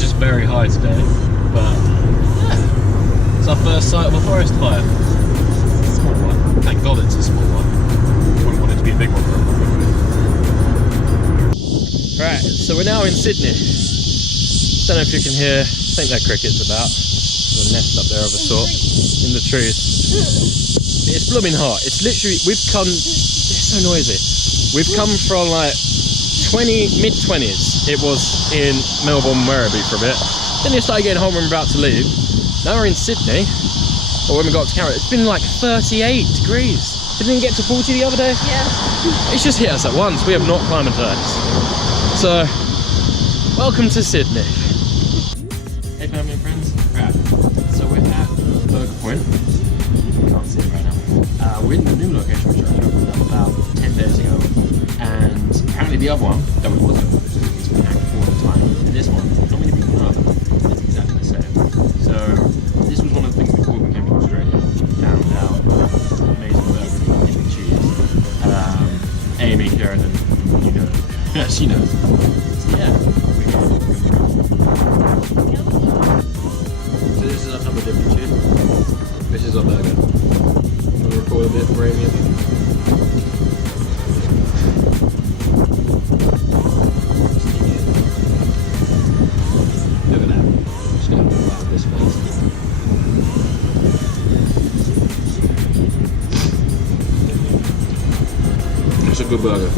temperature's just very high today, but yeah, it's our first sight of a forest fire. Small one. Thank God it's a small one. Wouldn't want it to be a big one. Right, so we're now in Sydney. Don't know if you can hear, I think they're crickets about. There's a nest up there of a sort in the trees. It's blooming hot. It's literally, it's so noisy. We've come from like mid-20s. It was in Melbourne, Werribee for a bit. Then it started getting hot when we're about to leave. Now we're in Sydney, or when we got to Canberra, it's been like 38 degrees. Didn't it get to 40 the other day? Yeah. It's just hit us at once. We have not climatised. So, welcome to Sydney. Hey family and friends. Right, so we're at Burger Point. You can't see it right now. We're in the new location which I opened up about 10 days ago. And apparently the other one that we wasn't, it's been packed all the time. And this one, not many people know about it. It's exactly the same. So, this was one of the things before we came to Australia. Found out amazing burger, amazing cheese. Amy, Sheridan, you know. Yeah, she knows. So yeah, we go. So this is our number different cheese. This is our burger. I'm gonna record a bit for Amy, I think. Look at that. I'm just gonna pull out this place. It's a good burger.